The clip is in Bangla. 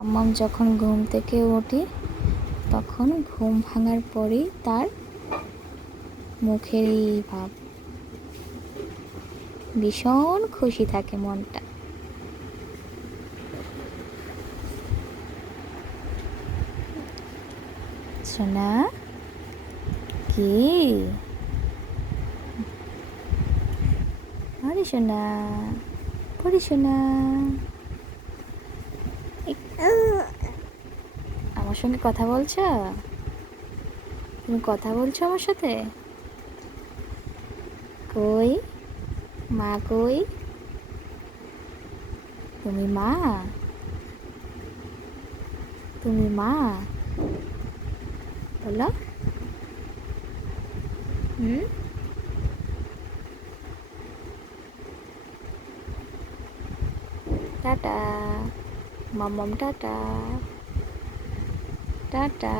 মাম্মাম যখন ঘুম থেকে ওঠে তখন ঘুম ভাঙার পরেই তার মুখের এই ভাব, ভীষণ খুশি থাকে মনটা। সোনা কি? আরে সোনা, পড়ি সোনা, আমার সঙ্গে কথা বলছো? তুমি কথা বলছো আমার সাথে? কই মা, কই? তুমি মা? তুমি মা বলো। হুম, টাটা মাম্মাম, টাটা টাটা।